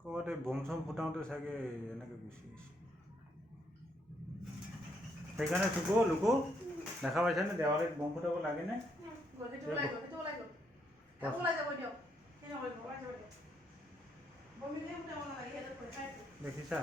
ক'ৰবাত বম চম ফুটাওঁতে চাগে এনেকৈ গুচি গৈছে। সেইকাৰণে চুকো লুকু দেখা পাইছানে দেৱালীত বম ফুটাব লাগেনে? দেখিছা?